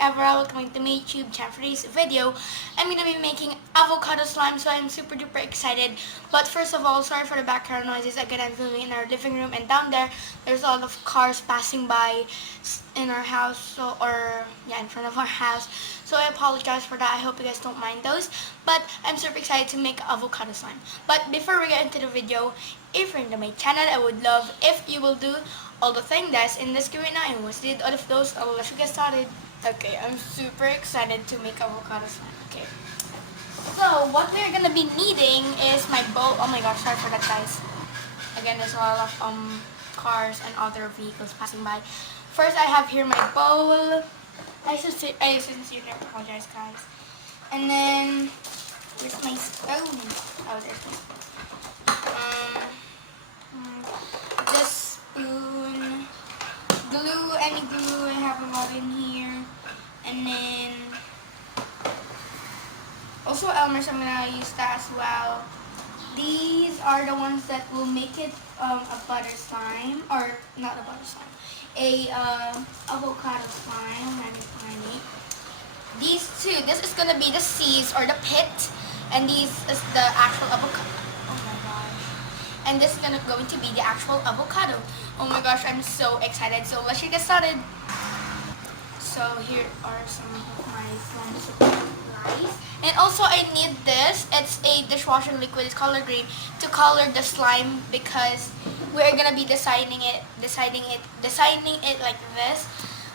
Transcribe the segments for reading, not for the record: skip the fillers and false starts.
Avocado, welcome to my YouTube channel. For today's video, I'm going to be making avocado slime, so I'm super duper excited. But first of all, sorry for the background noises. Again, I'm filming in our living room, and down there's a lot of cars passing by in our house, in front of our house. So I apologize for that. I hope you guys don't mind those. But I'm super excited to make avocado slime. But before we get into the video, if you're new to my channel, I would love if you will do all the things that's in the screen right now, and once you did all of those, I will let you get started. Okay, I'm super excited to make avocado slime. Okay, so what we're gonna be needing is my bowl. Oh my gosh, sorry for that, guys. Again, there's a lot of cars and other vehicles passing by. First, I have here my bowl. I sincerely apologize, guys. And then where's my spoon? Oh, there's my spoon. This spoon, glue, any glue. I have a lot in here, and then also Elmer's. I'm gonna use that as well. These are the ones that will make it a butter slime, or not a butter slime, a avocado slime. Let me find it. These two. This is gonna be the seeds or the pit, and these is the actual avocado. Oh my gosh! And this is going to be the actual avocado. Oh my gosh! I'm so excited. So let's get started. So here are some of my slime supplies. And also I need this. It's a dishwashing liquid. It's color green to color the slime because we're gonna be designing it like this.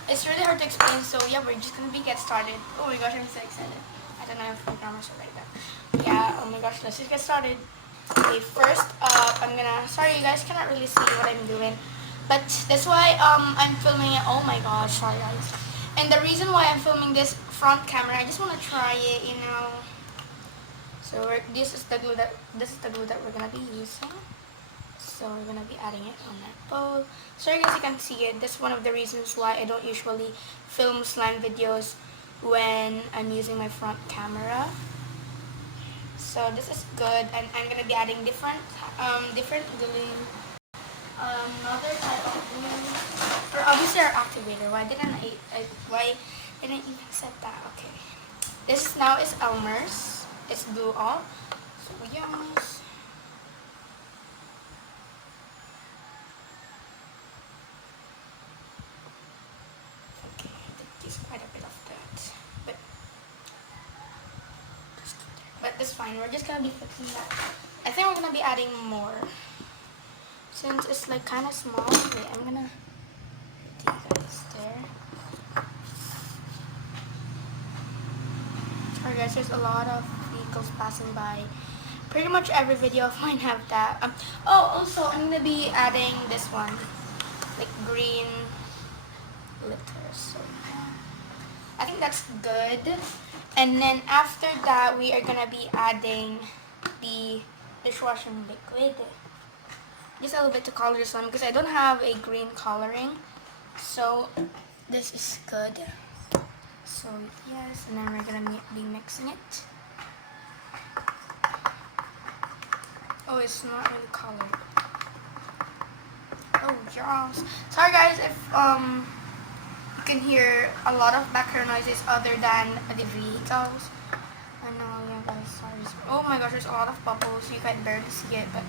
It's really hard to explain. So yeah, we're just gonna get started. Oh my gosh, I'm so excited. I don't know if my cameras are like that. Yeah. Oh my gosh, let's just get started. Okay, first up, sorry you guys cannot really see what I'm doing, but that's why I'm filming it. Oh my gosh, sorry guys. And the reason why I'm filming this front camera, I just want to try it, you know. So this is the glue that we're gonna be using. So we're gonna be adding it on that bowl. So you guys can see it. That's one of the reasons why I don't usually film slime videos when I'm using my front camera. So this is good, and I'm gonna be adding different glue. Another type of glue for obviously our activator. Why didn't I even set that? Okay, this now is Elmer's. It's blue all. So yes. Okay, there's quite a bit of that, but that's fine. We're just gonna be fixing that. I think we're gonna be adding more. Since it's like kind of small, wait, I'm gonna put you guys there. Sorry guys, there's a lot of vehicles passing by. Pretty much every video of mine have that. Oh, also I'm gonna be adding this one, like green glitter. So I think that's good. And then after that, we are gonna be adding the dishwashing liquid. Just a little bit to color this one because I don't have a green coloring, so this is good. So yes, and then we're gonna be mixing it. Oh, it's not really colored. Oh yes. Sorry guys if you can hear a lot of background noises other than the vehicles. I know, yeah guys, sorry. Oh my gosh, there's a lot of bubbles. You can barely see it, but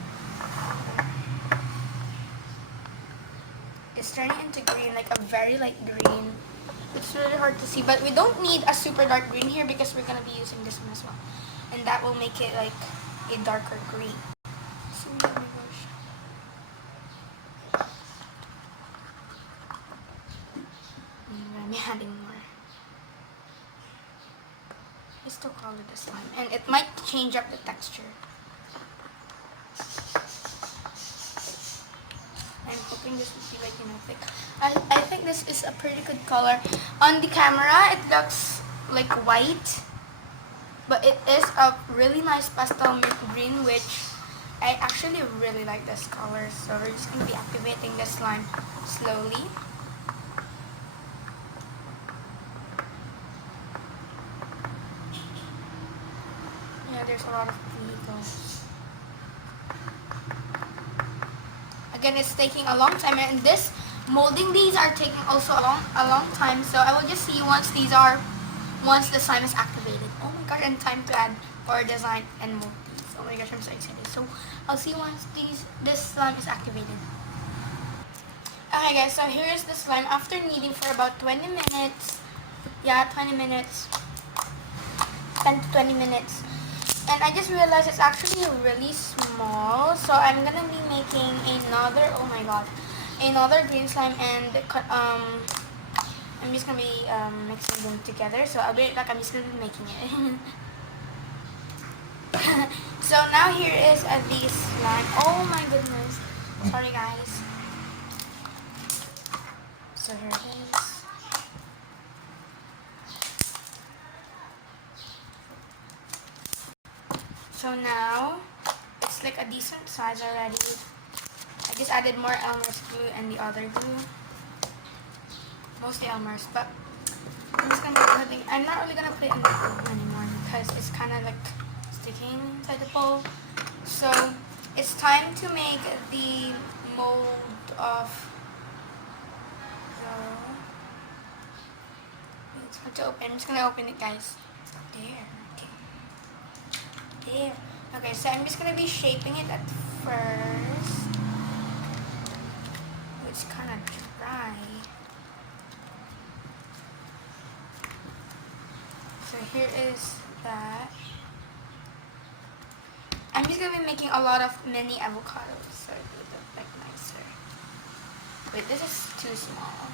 it's turning into green, like a very light green. It's really hard to see, but we don't need a super dark green here because we're gonna be using this one as well, and that will make it like a darker green. So, oh my gosh. I'm gonna be adding more. I still color the slime, and it might change up the texture. I'm hoping this would be like, you know, thick. I think this is a pretty good color. On the camera, it looks like white, but it is a really nice pastel mint green, which I actually really like this color. So we're just going to be activating the slime slowly. Yeah, there's a lot of vehicles. Again, it's taking a long time, and this Molding these are taking also a long time, so I will just see once the slime is activated. Oh my gosh, and time to add or design and mold these. Oh my gosh, I'm so excited. So I'll see once this slime is activated. Okay guys, so here is the slime after kneading for about 20 minutes. Yeah, 20 minutes. 10 to 20 minutes. And I just realized it's actually really small, so I'm gonna be making another, oh my god, another green slime, and I'm just gonna be mixing them together. So I'll be right back. I'm just gonna be making it. So now here is the slime. Oh my goodness. Sorry guys. So here it is. So now it's like a decent size already. I just added more Elmer's glue and the other glue. Mostly Elmer's, but I'm just gonna put it, I'm not really gonna put it in the bowl anymore because it's kind of like sticking inside the bowl. So it's time to make the mold of the. It's hard to open. I'm just gonna open it, guys. There. Okay. There. Okay, so I'm just gonna be shaping it at first. It's kind of dry. So here is that. I'm just gonna be making a lot of mini avocados so it would look like nicer. Wait, this is too small.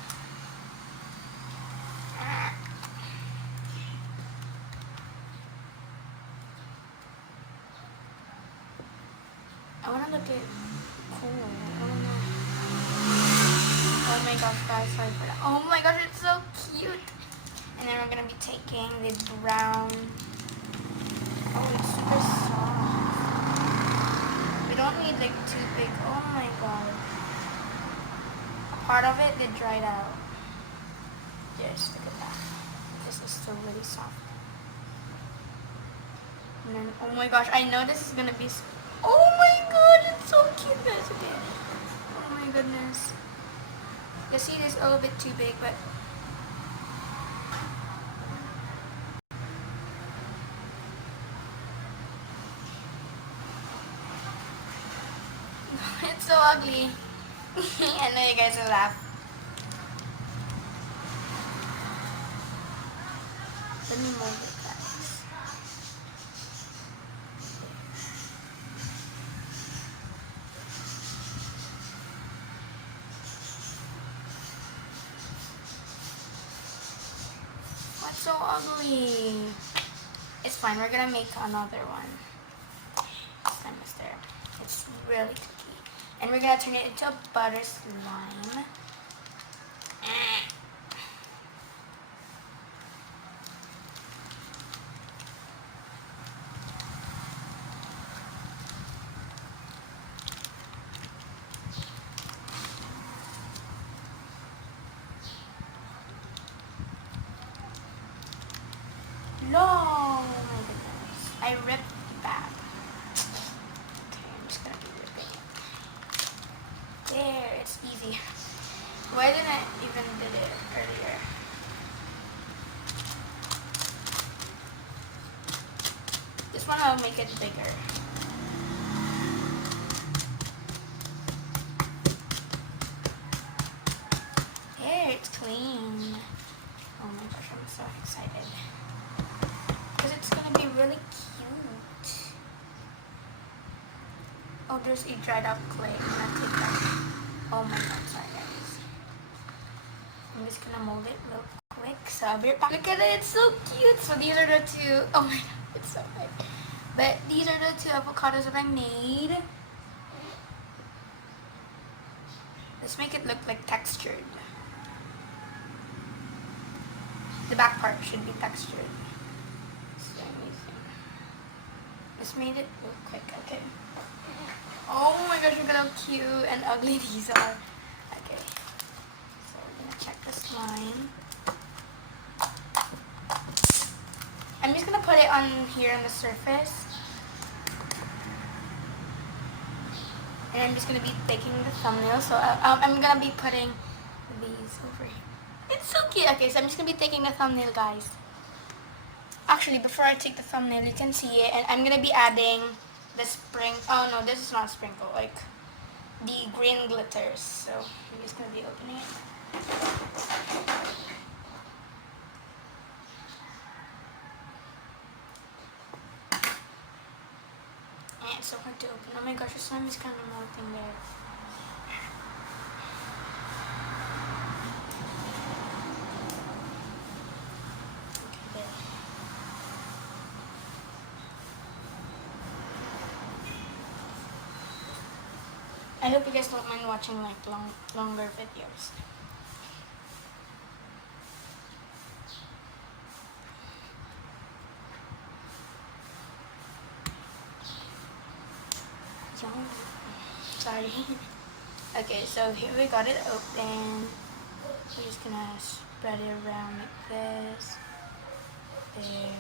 I wanna look it cool. I don't know. Oh my gosh, guys, sorry for that. Oh my gosh, it's so cute. And then we're gonna be taking the brown. Oh, it's super soft. We don't need like too big. Oh my god. Part of it did dried out. Yes, look at that. This is still really soft. And then, oh my gosh, I know this is gonna be. Oh my god, it's so cute, guys. Okay. Oh my goodness. You see, this a little bit too big, but. It's so ugly. I know you guys will laugh. Let me mold it, guys. What's so ugly? It's fine. We're gonna make another one. Almost there. It's really cookie. And we're gonna turn it into a butter slime. No! Oh my goodness. I ripped the bag. Okay, I'm just gonna be ripping it. There, it's easy. Why didn't I even did it earlier? This one I'll make it bigger. There, it's clean. Oh my gosh, I'm so excited. Because it's gonna be really cute. Oh, there's a dried up clay. I'm gonna take that. Oh my god, sorry guys. I'm just gonna mold it real quick. So I'll be right back. Look at it, it's so cute. So these are the two. Oh my god, it's so big. But these are the two avocados that I made. Let's make it look like textured. The back part should be textured. So just made it real quick, okay. Oh my gosh, look at how cute and ugly these are. Okay. So we're gonna check the slime. I'm just gonna put it on here on the surface. And I'm just gonna be taking the thumbnail. So I'm gonna be putting It's over here. It's so cute. Okay, so I'm just gonna be taking the thumbnail, guys. Actually, before I take the thumbnail, you can see it, and I'm gonna be adding the oh no, this is not sprinkle, like the green glitters. So I'm just gonna be opening it. And it's so hard to open. Oh my gosh, the slime is kind of melting there. I hope you guys don't mind watching like longer videos. Sorry. Okay, so here we got it open. We're just gonna spread it around like this. There.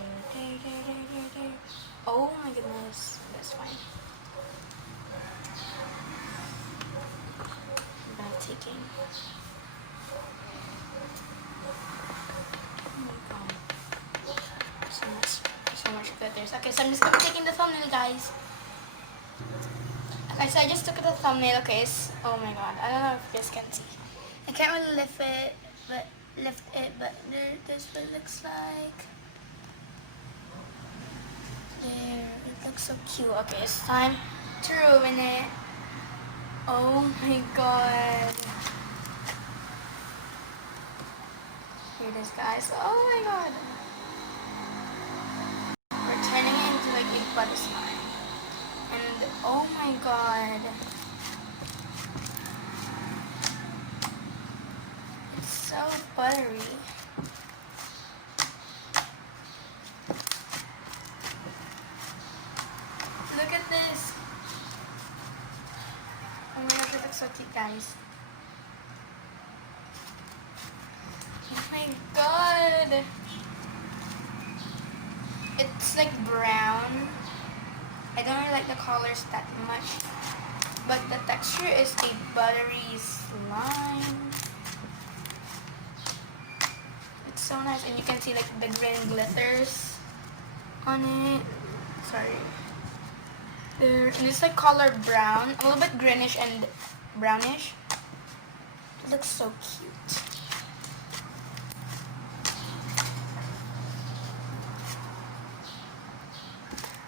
Oh my goodness, that's fine. I'm gonna take in. Oh my god. So much glitters. Okay, so I'm just gonna be taking the thumbnail, guys. Okay, so I just took the thumbnail, okay. Oh my god, I don't know if you guys can see. I can't really lift it, but there's what it looks like. There, it looks so cute. Okay, it's time to ruin it. Oh my god. Here it is, guys. Oh my god. We're turning it into like a butter slime. And oh my god. It's so buttery. Look at this. Oh my gosh, it looks so cute, guys. Oh my god. It's like brown. I don't really like the colors that much, but the texture is a buttery slime. It's so nice, and you can see like the green glitters on it. Sorry. There, and it's like color brown, a little bit greenish and brownish. It looks so cute.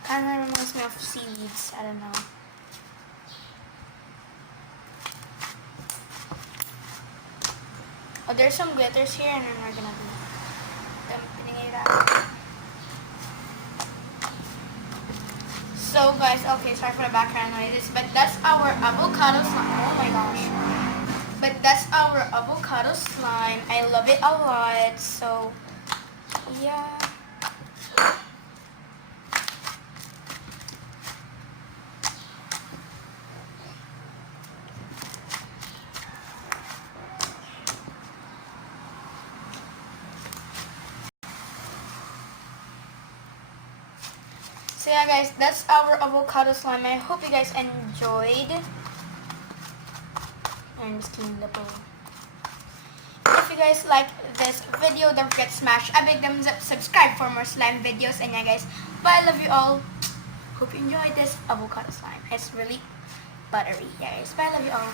Kind of reminds me of seaweeds. I don't know. Oh, there's some glitters here, and then we're gonna be dumping it out. So guys, okay, sorry for the background noises, but that's our avocado slime. Oh my gosh. But that's our avocado slime. I love it a lot. So yeah. So yeah guys, that's our avocado slime. I hope you guys enjoyed. I'm just cleaning the bowl. If you guys like this video, don't forget to smash a big thumbs up, subscribe for more slime videos, and yeah guys, bye, I love you all. Hope you enjoyed this avocado slime. It's really buttery. Yeah guys, bye, I love you all.